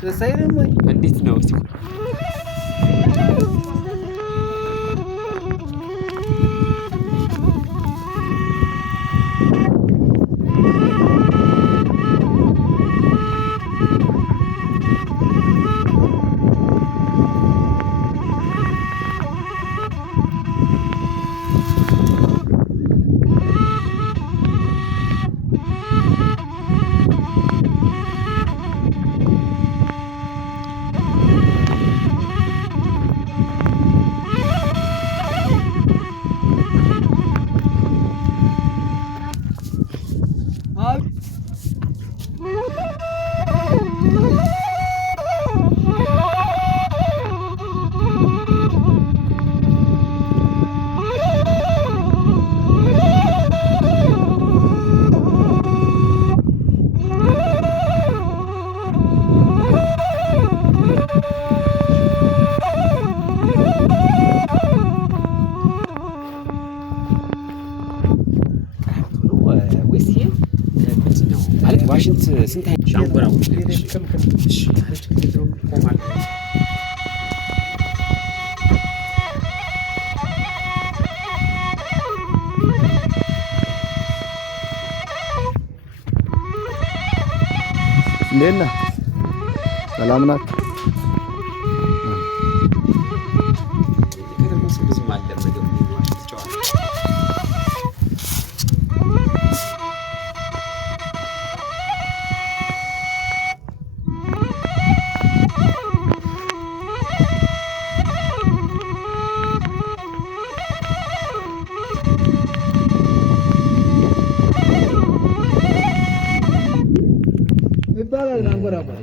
ተሳይረም እንዴት ነው እስቲ ዋሽንት ስንት አይነት ሻንጎራው እሺ አረች ከደው ቆማል ለና ሰላም ናት ከተመሰ ብዙ ማለት ነው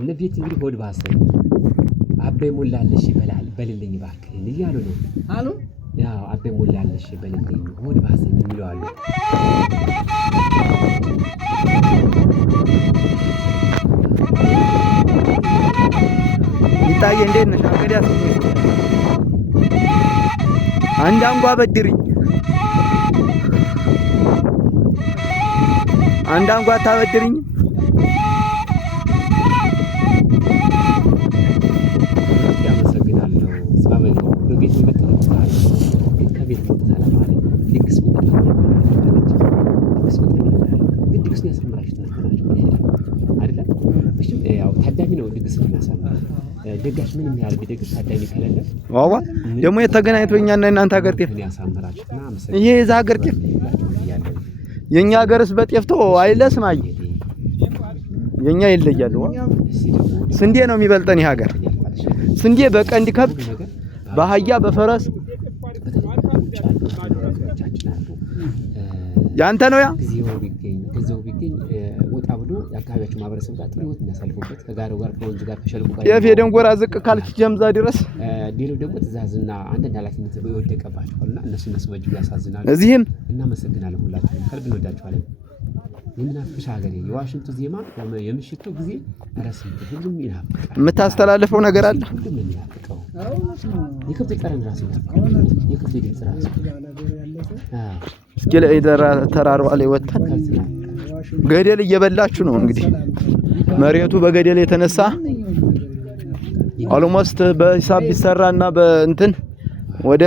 ለቤት እንግዲህ ሆድ ባሰኝ አበይ ሞላለሽ ይበላል በልልኝ እባክህ እያሉ ነው አሉ ያው አበይ ሞላለሽ በልልኝ ሆድ ባሰኝ ይላሉ ይታየ እንዴት ነሽ አገዳስ አንድ አንጓ በድርኝ አንድ አንጓ ታበድርኝ ቤት መጥተው ከቤት ወጣላ ማለት ድግስ ድግስ ያስመራሽ አይደለ እሺም ያው ታዳሚ ነው ድግስ እናሳምራ ደጋሽ ምንም ያህል ቢደግስ ታዳሚ ከሌለ ዋዋ ደግሞ የተገናኝቶኛና እናንተ ሀገር ጤፍ ያሳምራችሁና ይሄ እዛ ሀገር ጤፍ የኛ ሀገርስ በጤፍቶ አይለስም አይ የኛ ይለያል ስንዴ ነው የሚበልጠን ይሄ ሀገር ስንዴ በቀንድ ከብት በአህያ በፈረስ ያንተ ነው ያ ጊዜው ቢገኝ ወጣ ብሎ ያካባቢያችሁ ማህበረሰብ ጋር ጥሩ ህይወት እናሳልፉበት ከጋራው ጋር ከወንዝ ጋር ከሸለቆ ጋር የፌደንጎራ ዝቅ ካልክ ጀምዛ ድረስ ሌላው ደግሞ ትእዛዝና አንድ ኃላፊነት በወደቀባችሁና እነሱ በእጅጉ ያሳዝናሉ እዚህም እናመሰግናለን ሁላችሁም ከልብ እንወዳችኋለን የምናፍቅሽ ሀገሬ የዋሽንቱ ዜማ የምሽቱ ጊዜ አረስንት ሁሉም ይናፍቃል የምታስተላልፈው ነገር አለ ሁሉም ይናፍቀው የከብት ቀረን ራሱ የከብት ድምጽ ራሱ እስኪ ተራራው ላይ ወጣን ገደል እየበላችሁ ነው እንግዲህ መሬቱ በገደል የተነሳ ኦልሞስት በሂሳብ ቢሰራና በእንትን ወደ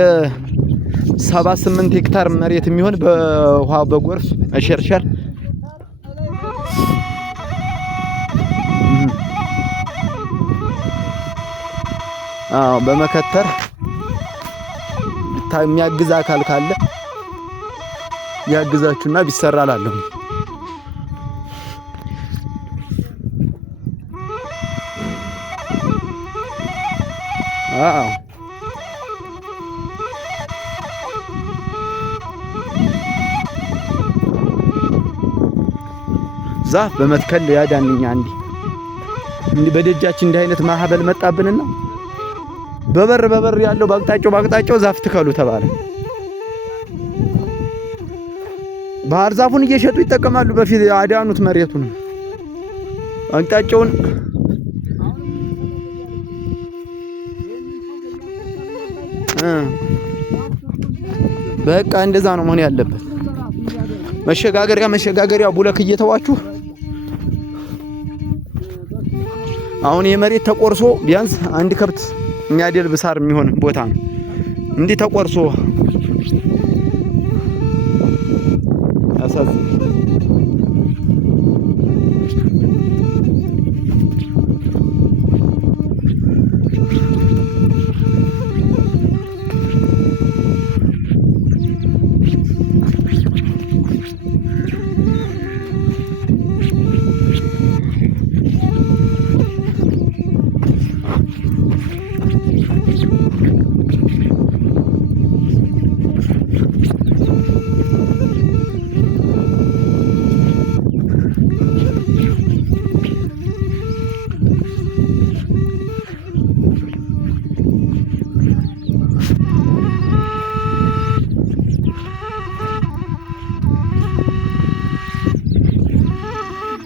78 ሄክታር መሬት የሚሆን በውሃ በጎርፍ መሸርሸር በመከተር የሚያግዝ አካል ካለ ያግዛችሁና ቢሰራላለሁ ዛፍ በመትከል ያዳንኛ እንዲ በደጃችን እንዲህ አይነት ማህበል መጣብንና በበር ያለው ባቅጣጫው ዛፍ ትከሉ ተባለ። ባህር ዛፉን እየሸጡ ይጠቀማሉ። በፊት አዳኑት መሬቱን አቅጣጫውን በቃ እንደዛ ነው መሆን ያለበት። መሸጋገሪያ ቡለክ እየተዋችሁ አሁን የመሬት ተቆርሶ ቢያንስ አንድ ከብት የሚያደልብ ሳር የሚሆን ቦታ ነው። እንዲህ ተቆርሶ ያሳዝናል።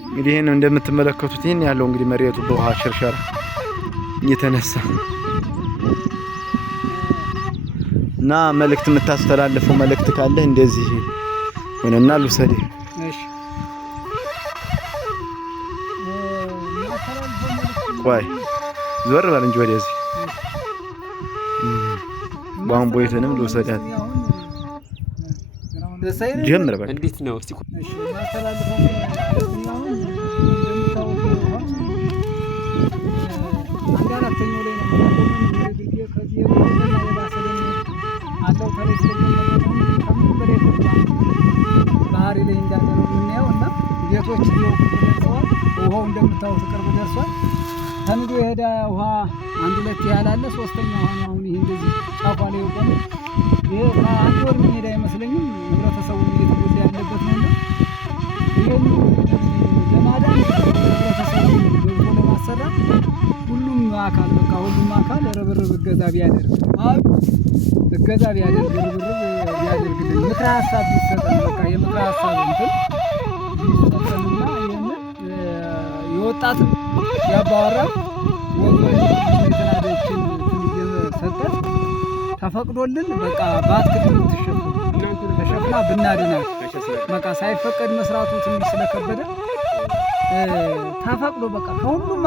እንግዲህ ይሄን እንደምትመለከቱት ይሄን ያለው እንግዲህ መሬቱ በውሃ ሽርሸራ እየተነሳ እና መልእክት የምታስተላልፈው መልእክት ካለ እንደዚህ ሆነና ልውሰድ። እሺ ቆይ ዞር በል እንጂ ወደዚህ ባምቦይተንም ልውሰዳት ጀምር በቃ። እንዴት ነው እስቲ ባህሪ ላይ እንዳለ ነው የምናየው እና ቤቶች ደርሰዋል። ውሃው እንደምታዩት ቅርብ ደርሷል። ተንዶ የሄደ ውሃ አንድ ሁለት ያህል አለ። ሶስተኛ ውሃ ነው አሁን ይሄ እንደዚህ ጫፏ ላይ ወጣ። ይሄ አንድ ወር የሚሄድ አይመስለኝም። ህብረተሰቡ እየተጎዳ ያለበት ነው እና ይሄን ለማዳን ህብረተሰቡ ገብቶ ለማሰራት ሁሉም አካል በቃ ሁሉም አካል ርብርብ እገዛ ቢያደርግ እገዛ ቢያደርግ ርብርብ ቢያደርግልን ምክረ ሀሳብ ቢሰጠን በቃ የምክረ ሀሳብ እንትን ቢሰጠንና ይህንን የወጣትም ያባወራ የተናደችን ሰጠን ተፈቅዶልን በቃ በአትክልት ተሸፍና ብናድናል በቃ ሳይፈቀድ መስራቱ ትንሽ ስለከበደ ተፈቅዶ በቃ ከሁሉም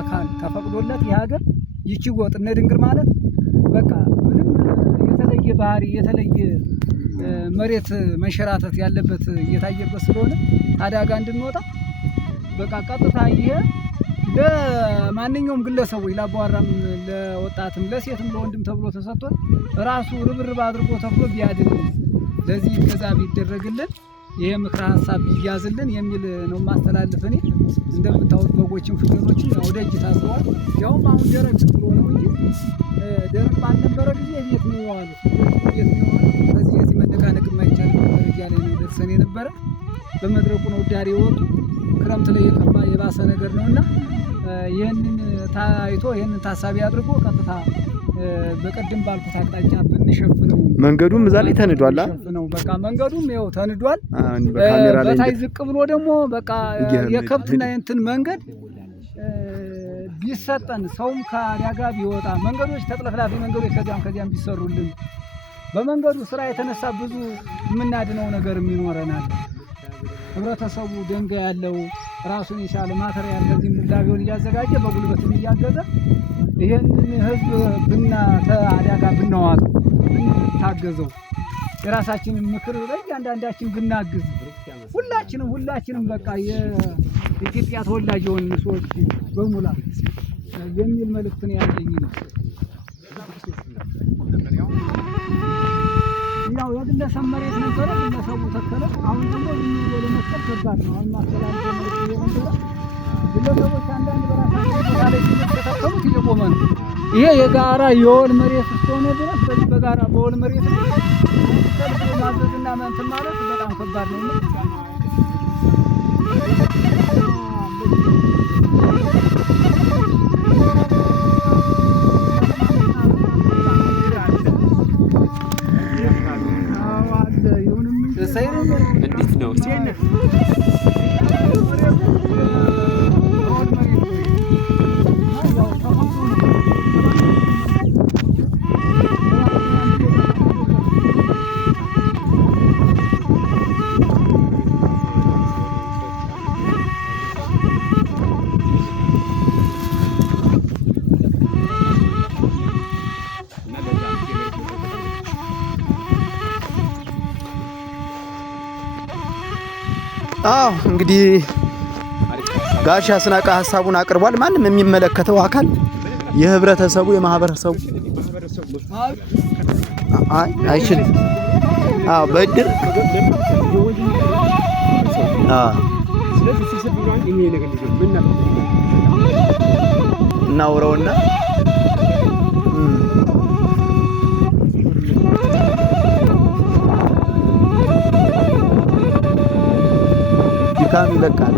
አካል ተፈቅዶለት የሀገር ይቺ ጎጥ እነ ድንግር ማለት በቃ ምንም የተለየ ባህሪ የተለየ መሬት መንሸራተት ያለበት እየታየበት ስለሆነ አደጋ እንድንወጣ በቃ ቀጥታ ይሄ ለማንኛውም ግለሰቦች ለአባወራም ለወጣትም ለሴትም ለወንድም ተብሎ ተሰጥቶን ራሱ ርብርብ አድርጎ ተብሎ ቢያድግ ለዚህ እገዛ ቢደረግልን ይሄ ምክረ ሀሳብ ቢያዝልን የሚል ነው ማስተላለፍ። እኔ እንደምታውቁት በጎችን ፍየሎችን ወደ እጅ ታስረዋል። ያውም አሁን ደረቅ ብሎ ነው እንጂ ደረቅ ባልነበረ ጊዜ ቤት ነው የዋሉት። ከዚህ መነቃነቅ የማይቻልበት ደረጃ ላይ ነው ደርሰን የነበረ። በመድረኩ ነው ዳር የወጡ ክረምት ላይ የከፋ የባሰ ነገር ነውና ይህንን ታይቶ ይህንን ታሳቢ አድርጎ ቀጥታ በቀደም ባልኩት አቅጣጫ ብንሸፍነው መንገዱም እዛ ላይ ተንዷል። ነው በቃ መንገዱም ይኸው ተንዷል። በታይ ዝቅ ብሎ ደግሞ በቃ የከብትና የእንትን መንገድ ቢሰጠን ሰውም ከአደጋ ቢወጣ መንገዶች ተጥለፍላፊ መንገዶች ከዚያም ቢሰሩልን በመንገዱ ስራ የተነሳ ብዙ የምናድነው ነገር ይኖረናል። ህብረተሰቡ ድንጋይ ያለው ራሱን የቻለ ማተሪያል ከዚህ ሙላቢውን እያዘጋጀ በጉልበትም እያገዘ ይሄንን ህዝብ አደጋ ብናዋጠው ብንታገዘው የራሳችንን ምክር ለእያንዳንዳችን ብናግዝ ሁላችንም በቃ የኢትዮጵያ ተወላጅ የሆኑ ሰዎች በሙላ የሚል መልእክት ነው ያለኝ ነው። ያው የግለሰብ መሬት ነበረ፣ ግለሰቡ ተከለ። አሁን ደግሞ ለመስጠት ከባድ ነው። አሁን ማስተላለፍ ነው የነበረ ግለሰቦች አንዳንድ በራሳቸው ቦታ ላይ ተተከሉት እየቆመ ነው። ይሄ የጋራ የወል መሬት እስከሆነ ድረስ በዚህ በጋራ በወል መሬት ላይ ማዘዝና እንትን ማለት በጣም ከባድ ነው። እንዴት ነው አዎ እንግዲህ ጋሽ አስናቀ ሀሳቡን አቅርቧል። ማንም የሚመለከተው አካል የህብረተሰቡ የማህበረሰቡ አይችልም። አዎ በእድር እናውረውና ድካም ይለቃል።